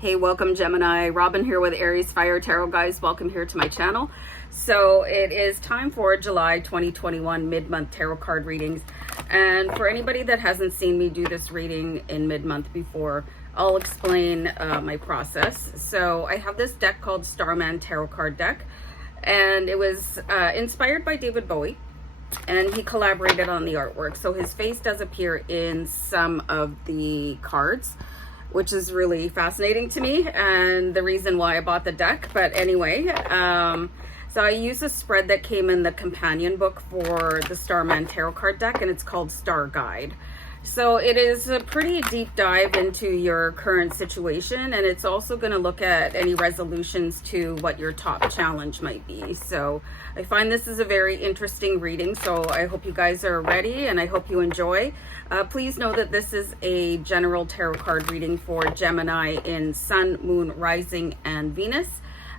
Hey, welcome Gemini. Robin here with AriesFireTarot, guys. Welcome here to my channel. So it is time for July 2021 mid-month tarot card readings. And for anybody that hasn't seen me do this reading in mid-month before, I'll explain my process. So I have this deck called Starman tarot card deck, and it was inspired by David Bowie, and he collaborated on the artwork. So his face does appear in some of the cards, which is really fascinating to me and the reason why I bought the deck. But anyway, so I use a spread that came in the companion book for the Starman tarot card deck, and it's called Starguide. So it is a pretty deep dive into your current situation, and it's also going to look at any resolutions to what your top challenge might be. So I find this is a very interesting reading, so I hope you guys are ready and I hope you enjoy. Please know that this is a general tarot card reading for Gemini in Sun, Moon, Rising, and Venus.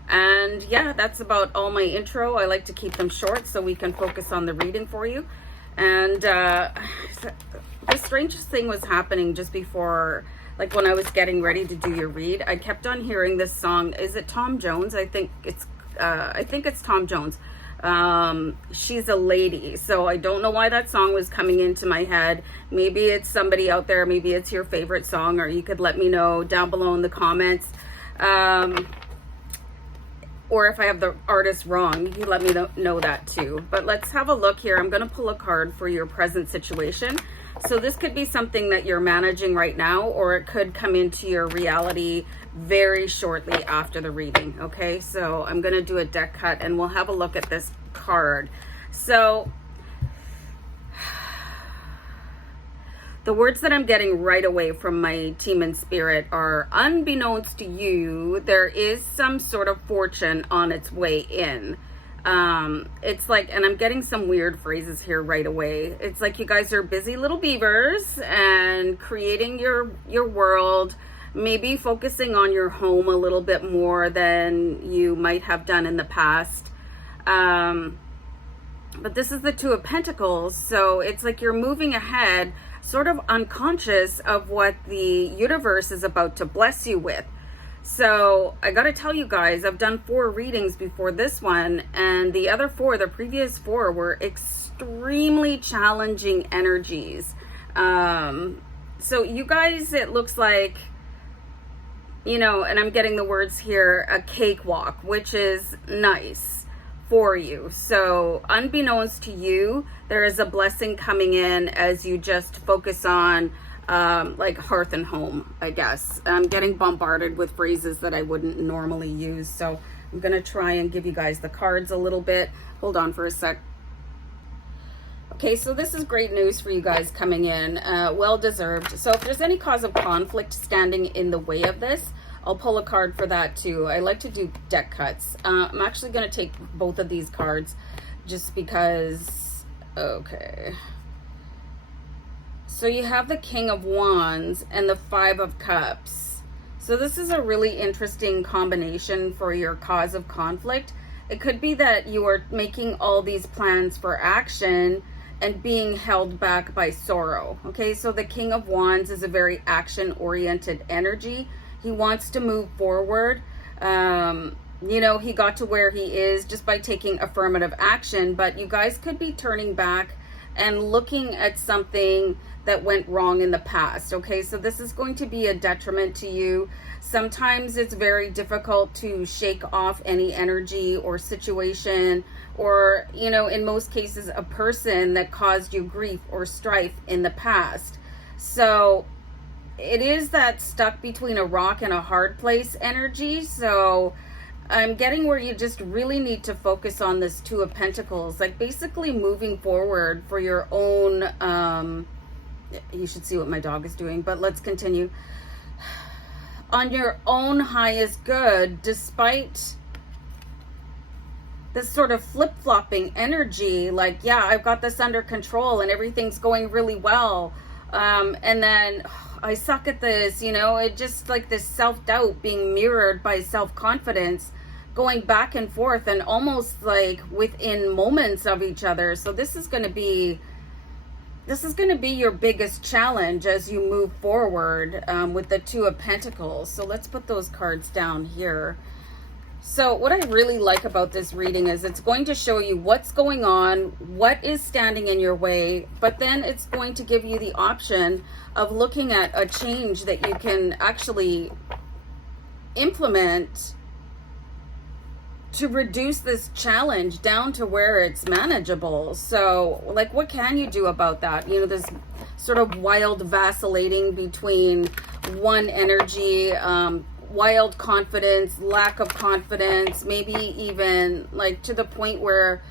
And yeah, that's about all my intro. I like to keep them short so we can focus on the reading for you. And the strangest thing was happening just before, like when I was getting ready to do your read. I kept on hearing this song. Is it Tom Jones? I think it's Tom Jones. She's a Lady. So I don't know why that song was coming into my head. Maybe it's somebody out there. Maybe it's your favorite song, or you could let me know down below in the comments. Or if I have the artist wrong, you can let me know that too. But let's have a look here. I'm going to pull a card for your present situation. So this could be something that you're managing right now, or it could come into your reality very shortly after the reading. Okay, so I'm going to do a deck cut and we'll have a look at this card. So the words that I'm getting right away from my team in spirit are, unbeknownst to you, there is some sort of fortune on its way in. It's like, and I'm getting some weird phrases here right away. It's like you guys are busy little beavers and creating your world, maybe focusing on your home a little bit more than you might have done in the past. But this is the Two of Pentacles, so it's like you're moving ahead, sort of unconscious of what the universe is about to bless you with. So I got to tell you guys, I've done 4 readings before this one, and the other 4, the previous 4, were extremely challenging energies. So you guys, it looks like, you know, and I'm getting the words here, a cakewalk, which is nice for you. So unbeknownst to you, there is a blessing coming in as you just focus on like hearth and home, I guess. I'm getting bombarded with phrases that I wouldn't normally use, so I'm gonna try and give you guys the cards a little bit. Hold on for a sec. Okay, so this is great news for you guys coming in, well deserved. So if there's any cause of conflict standing in the way of this, I'll pull a card for that too. I like to do deck cuts. I'm actually going to take both of these cards just because, okay. So you have the King of Wands and the Five of Cups. So this is a really interesting combination for your cause of conflict. It could be that you are making all these plans for action and being held back by sorrow. Okay, so the King of Wands is a very action-oriented energy. He wants to move forward. You know, he got to where he is just by taking affirmative action, but you guys could be turning back and looking at something that went wrong in the past. Okay, so this is going to be a detriment to you. Sometimes it's very difficult to shake off any energy or situation, or, you know, in most cases, a person that caused you grief or strife in the past. So it is that stuck between a rock and a hard place energy. So I'm getting where you just really need to focus on this Two of Pentacles, like basically moving forward for your own, you should see what my dog is doing, but let's continue. On your own highest good, despite this sort of flip-flopping energy, like, yeah, I've got this under control and everything's going really well. And then I suck at this, you know, it just like this self-doubt being mirrored by self-confidence, going back and forth and almost like within moments of each other. So this is going to be this is going to be your biggest challenge as you move forward with the Two of Pentacles. So let's put those cards down here. So what I really like about this reading is it's going to show you what's going on, what is standing in your way, but then it's going to give you the option of looking at a change that you can actually implement to reduce this challenge down to where it's manageable. So like, what can you do about that? You know, this sort of wild vacillating between one energy, wild confidence, lack of confidence, maybe even like to the point where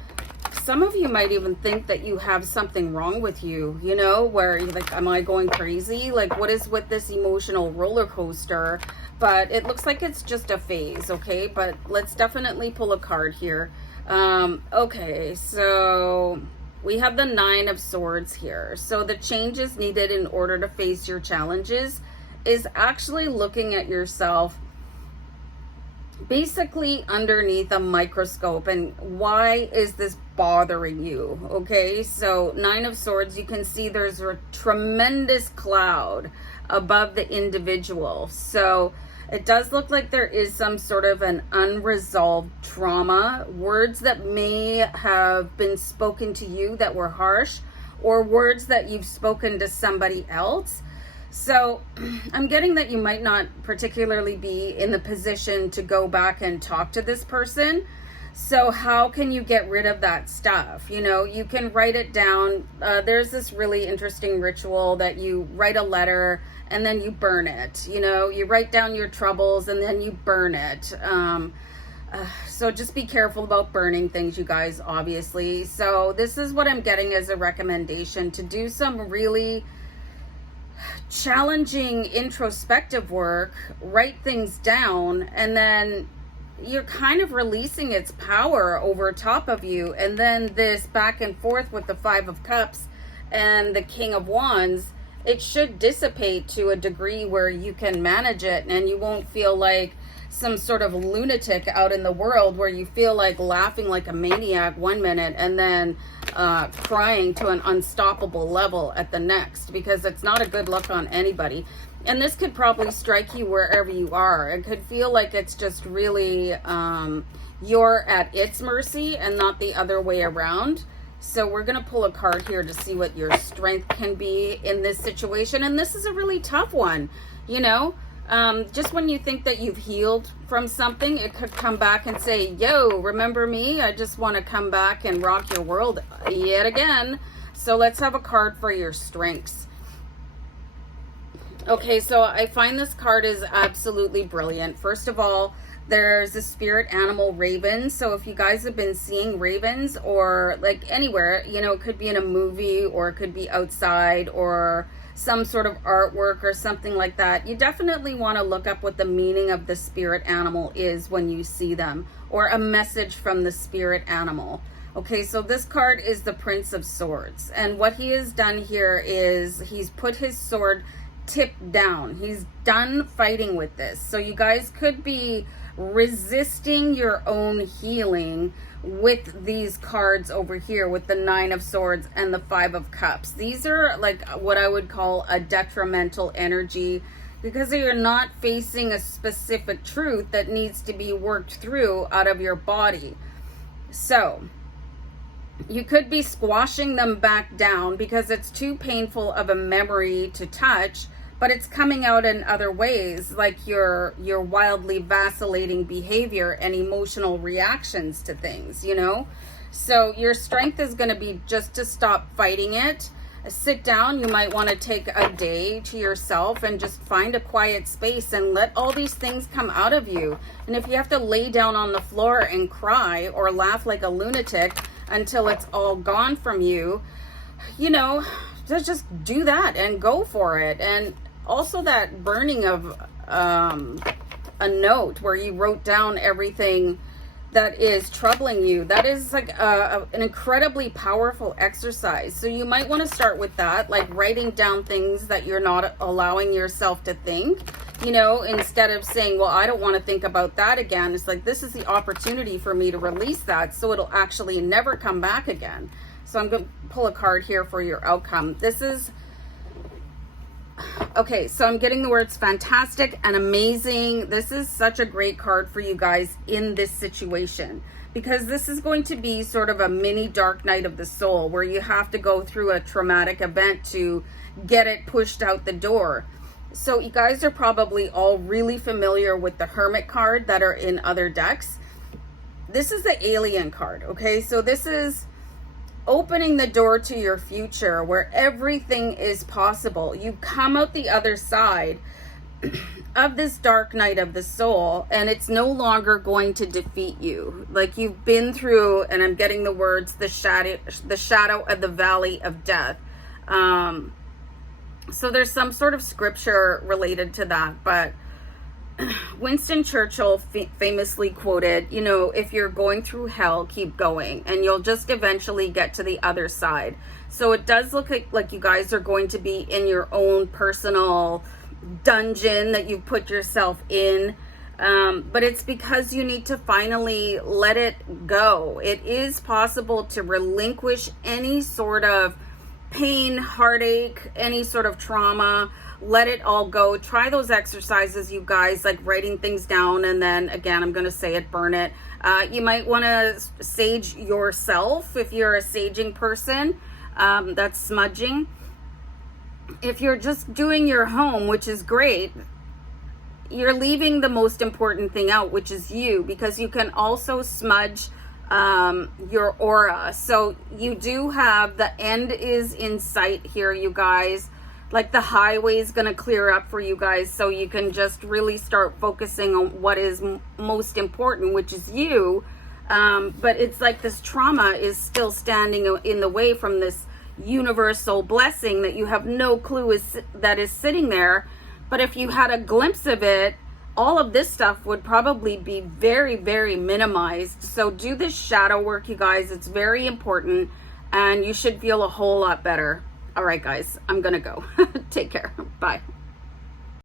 some of you might even think that you have something wrong with you, you know, where you're like, am I going crazy? Like, what is with this emotional roller coaster? But it looks like it's just a phase, okay? But let's definitely pull a card here. Okay, so we have the Nine of Swords here. So the changes needed in order to face your challenges is actually looking at yourself basically underneath a microscope, and why is this bothering you? Okay, so Nine of Swords, you can see there's a tremendous cloud above the individual. So it does look like there is some sort of an unresolved trauma, words that may have been spoken to you that were harsh, or words that you've spoken to somebody else. So I'm getting that you might not particularly be in the position to go back and talk to this person. So how can you get rid of that stuff? You know, you can write it down. There's this really interesting ritual that you write a letter and then you burn it. You know, you write down your troubles and then you burn it. So just be careful about burning things, you guys, obviously. So this is what I'm getting as a recommendation, to do some really challenging introspective work, write things down, and then you're kind of releasing its power over top of you. And then this back and forth with the Five of Cups and the King of Wands, it should dissipate to a degree where you can manage it and you won't feel like some sort of lunatic out in the world, where you feel like laughing like a maniac one minute and then crying to an unstoppable level at the next, because it's not a good look on anybody. And this could probably strike you wherever you are. It could feel like it's just really you're at its mercy and not the other way around. So we're going to pull a card here to see what your strength can be in this situation. And this is a really tough one, you know. Just when you think that you've healed from something, it could come back and say, yo, remember me? I just want to come back and rock your world yet again. So let's have a card for your strengths. Okay, so I find this card is absolutely brilliant. First of all, there's a spirit animal, raven. So if you guys have been seeing ravens, or like anywhere, you know, it could be in a movie or it could be outside or some sort of artwork or something like that, you definitely want to look up what the meaning of the spirit animal is when you see them, or a message from the spirit animal. Okay, so this card is the Prince of Swords, and what he has done here is he's put his sword tipped down. He's done fighting with this. So you guys could be resisting your own healing with these cards over here, with the Nine of Swords and the Five of Cups. These are like what I would call a detrimental energy, because you're not facing a specific truth that needs to be worked through out of your body. So you could be squashing them back down because it's too painful of a memory to touch, but it's coming out in other ways, like your wildly vacillating behavior and emotional reactions to things, you know? So your strength is going to be just to stop fighting it. Sit down. You might want to take a day to yourself and just find a quiet space and let all these things come out of you. And if you have to lay down on the floor and cry or laugh like a lunatic until it's all gone from you, you know, just do that and go for it. And also that burning of a note where you wrote down everything that is troubling you, that is like an incredibly powerful exercise. So you might want to start with that, like writing down things that you're not allowing yourself to think, you know, instead of saying, well, I don't want to think about that again. It's like, this is the opportunity for me to release that so it'll actually never come back again. So I'm going to pull a card here for your outcome. This is, okay, so I'm getting the words fantastic and amazing. This is such a great card for you guys in this situation, because this is going to be sort of a mini dark night of the soul where you have to go through a traumatic event to get it pushed out the door. So you guys are probably all really familiar with the Hermit card that are in other decks. This is the Alien card, okay? So this is opening the door to your future where everything is possible. You come out the other side of this dark night of the soul, and it's no longer going to defeat you. Like, you've been through, and I'm getting the words, the shadow of the valley of death. So there's some sort of scripture related to that, but Winston Churchill famously quoted, you know, if you're going through hell, keep going, and you'll just eventually get to the other side. So it does look like you guys are going to be in your own personal dungeon that you put yourself in. But it's because you need to finally let it go. It is possible to relinquish any sort of pain, heartache, any sort of trauma. Let it all go. Try those exercises, you guys, like writing things down, and then again, I'm going to say it, burn it. You might want to sage yourself if you're a saging person. That's smudging. If you're just doing your home, which is great, you're leaving the most important thing out, which is you, because you can also smudge your aura. So you do have, the end is in sight here, you guys. Like, the highway is going to clear up for you guys, so you can just really start focusing on what is most important, which is you. But it's like this trauma is still standing in the way from this universal blessing that you have no clue that is sitting there. But if you had a glimpse of it, all of this stuff would probably be very, very minimized. So do this shadow work, you guys. It's very important, and you should feel a whole lot better. All right, guys, I'm gonna go. Take care. Bye.